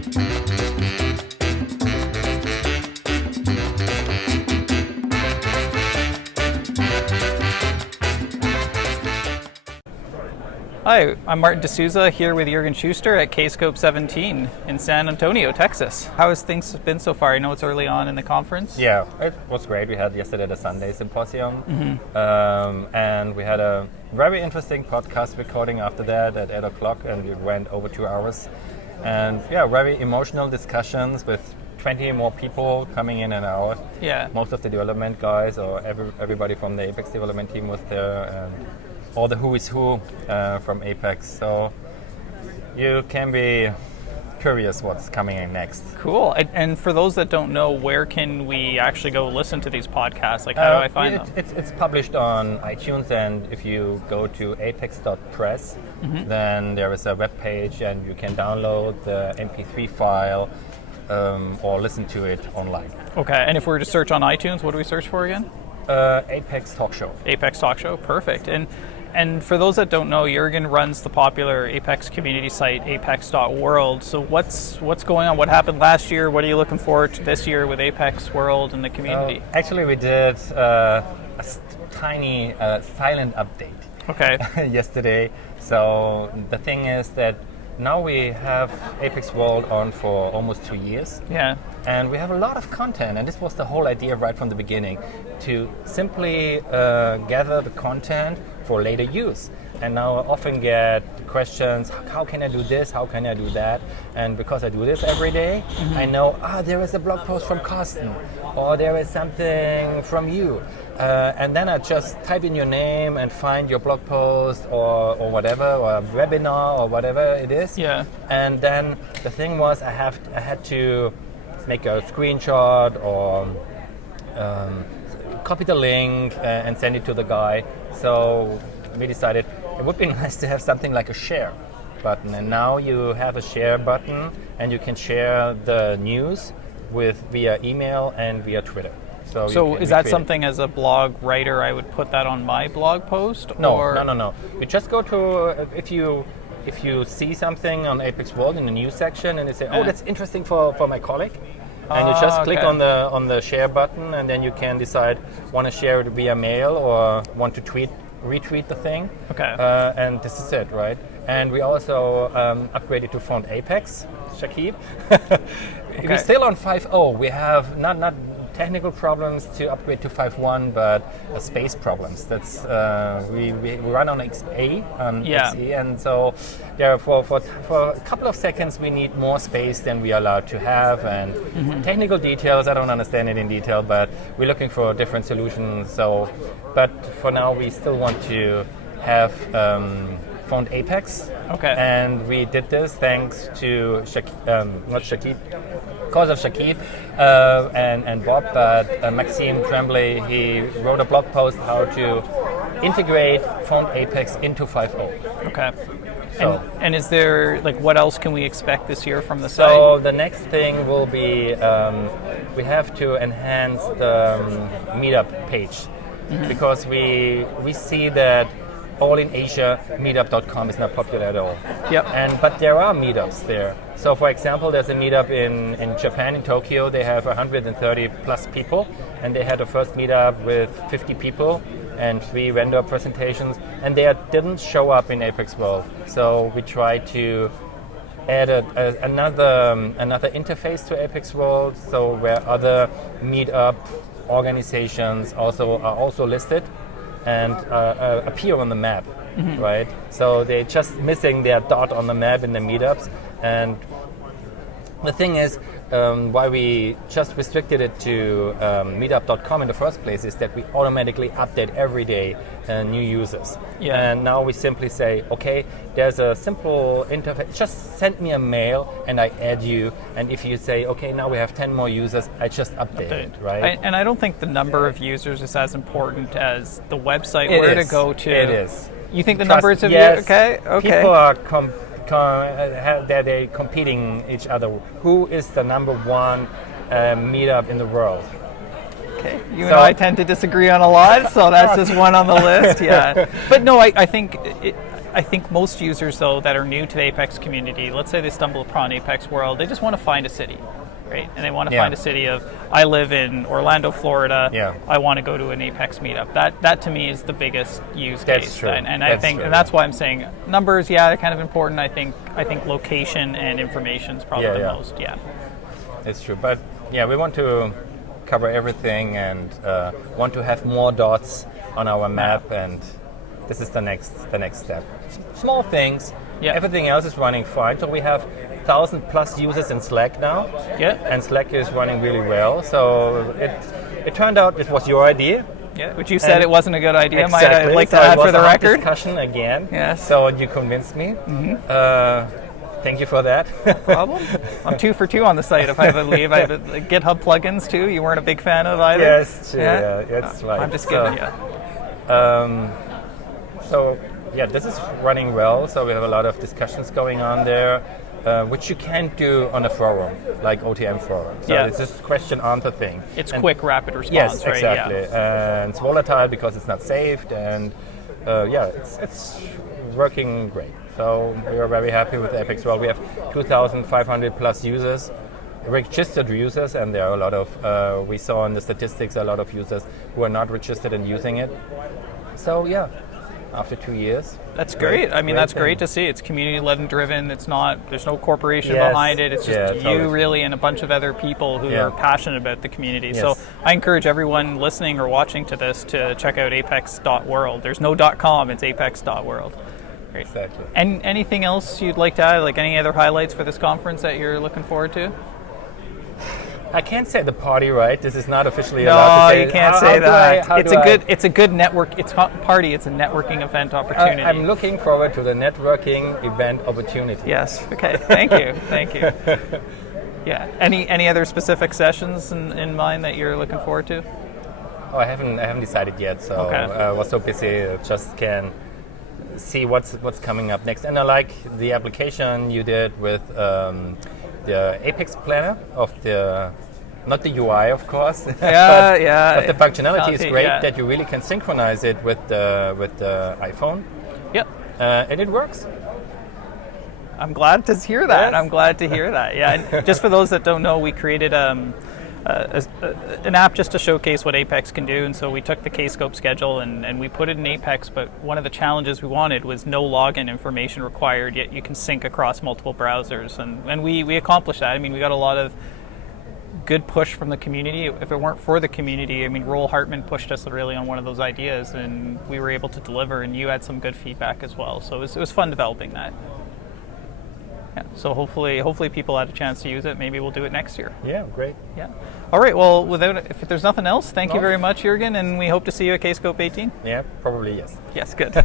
Hi, I'm Martin D'Souza here with Juergen Shuster at Kscope 17 in San Antonio, Texas. How has things been so far? I know it's early on in the conference. Yeah, it was great. We had yesterday the Sunday Symposium, and we had a very interesting podcast recording after that at 8 o'clock, and it went over 2 hours. And yeah, very emotional discussions with 20 more people coming in and out. Yeah. Most of the development guys or everybody from the Apex development team was there, and all the who is who from Apex. So you can be curious what's coming in next. Cool. And for those that don't know, where can we actually go listen to these podcasts? Like, how do I find them? It's published on iTunes, and if you go to apex.press, then there is a web page, and you can download the MP3 file or listen to it online. Okay. And if we were to search on iTunes, what do we search for again? Apex Talk Show. Apex Talk Show. Perfect. And for those that don't know, Juergen runs the popular Apex community site, apex.world. So what's going on? What happened last year? What are you looking forward to this year with Apex World and the community? Actually, we did a tiny silent update. Okay. Yesterday. So the thing is that now we have Apex World on for almost 2 years. Yeah. And we have a lot of content, and this was the whole idea right from the beginning, to simply gather the content for later use. And now I often get questions, how can I do this, how can I do that? And because I do this every day, I know, there is a blog post from Carsten, or there is something from you. And then I just type in your name and find your blog post or whatever, or a webinar or whatever it is. Yeah. And then the thing was I had to make a screenshot or copy the link and send it to the guy. So we decided it would be nice to have something like a share button. And now you have a share button, and you can share the news via email and via Twitter. So is that something as a blog writer I would put that on my blog post? No. You just go to if you see something on Apex World in the news section and you say, that's interesting for my colleague, and you just click on the share button, and then you can decide want to share it via mail or want to retweet the thing. Okay. And this is it, right? And we also upgraded to font Apex, Shakib. Okay. We're still on 5.0. We have not technical problems to upgrade to 5.1, but space problems. That's we run on XA XE, and so for a couple of seconds we need more space than we are allowed to have. And technical details, I don't understand it in detail, but we're looking for different solutions. So, but for now we still want to have font Apex. Okay. And we did this thanks to because of Shakib and Bob, but Maxime Tremblay, he wrote a blog post how to integrate font Apex into 5.0. Okay. So, and is there, what else can we expect this year from the site? So the next thing will be we have to enhance the meetup page, because we see that all in Asia, meetup.com is not popular at all. Yep. But there are meetups there. So for example, there's a meetup in Japan, in Tokyo. They have 130 plus people, and they had a first meetup with 50 people and 3 vendor presentations, and they didn't show up in Apex World. So we tried to add another interface to Apex World, so where other meetup organizations are also listed and appear on the map, right? So they're just missing their dot on the map in the meetups. And the thing is, why we just restricted it to meetup.com in the first place is that we automatically update every day new users. Yeah. And now we simply say, okay, there's a simple interface, just send me a mail and I add you. And if you say, okay, now we have 10 more users, I just update it, right? And I don't think the number of users is as important as the website, to go to. It is. You think the numbers of yes, Okay. People are they're competing each other. Who is the number one meetup in the world? Okay, and I tend to disagree on a lot, so that's just one on the list. Yeah, but no, I think I think most users, though, that are new to the Apex community, let's say they stumble upon Apex World, they just want to find a city, right? And they want to find a city of, I live in Orlando, Florida. I want to go to an Apex meetup. That to me is the biggest use case. True. And I think, and that's why I'm saying numbers, they're kind of important. I think location and information is probably the most. Yeah, it's true. But yeah, we want to cover everything and want to have more dots on our map, and this is the next step. Small things. Everything else is running fine. So we have 1,000+ users in Slack now. And Slack is running really well. So it turned out it was your idea. Which you said it wasn't a good idea. Exactly. Might I like to add for the record? Discussion again. Yes. So you convinced me. Thank you for that. No problem. I'm 2 for 2 on the site, if I believe. I have GitHub plugins too. You weren't a big fan of either. Yes, true. Yeah, that's right. I'm just kidding. So this is running well. So we have a lot of discussions going on there, which you can't do on a forum like OTM forum. So it's just question-answer thing. It's quick, rapid response. Yes, right? exactly. And it's volatile because it's not saved, and it's working great. So we are very happy with Apex World. We have 2,500+ users, registered users, and there are a lot of, we saw in the statistics, a lot of users who are not registered and using it. So after 2 years. That's great. I mean, that's great to see. It's community-led and driven. There's no corporation behind it. It's just you really and a bunch of other people who are passionate about the community. So I encourage everyone listening or watching to this to check out apex.world. There's no .com, it's apex.world. Great. Exactly. And anything else you'd like to add, like any other highlights for this conference that you're looking forward to? I can't say the party, right? This is not officially allowed to say. No, you can't say that. It's a good network. It's not party. It's a networking event opportunity. I'm looking forward to the networking event opportunity. Yes. Okay. Thank you. Thank you. Yeah. Any other specific sessions in mind that you're looking forward to? Oh, I haven't decided yet. So I was so busy. Just can see what's coming up next. And I like the application you did with the Apex Planner of the, not the UI, of course. But the functionality is great that you really can synchronize it with the iPhone. And it works. I'm glad to hear that. Yes. I'm glad to hear that. Yeah. And just for those that don't know, we created an app just to showcase what Apex can do, and so we took the Kscope schedule and we put it in Apex, but one of the challenges we wanted was no login information required, yet you can sync across multiple browsers, and we accomplished that. I mean, we got a lot of good push from the community. If it weren't for the community, I mean, Roel Hartman pushed us really on one of those ideas, and we were able to deliver, and you had some good feedback as well, so it was fun developing that. Yeah, so hopefully people had a chance to use it. Maybe we'll do it next year. Yeah, great. Yeah. All right. Well, if there's nothing else, thank you very much, Juergen, and we hope to see you at Kscope 18. Yeah, probably yes. Yes, good.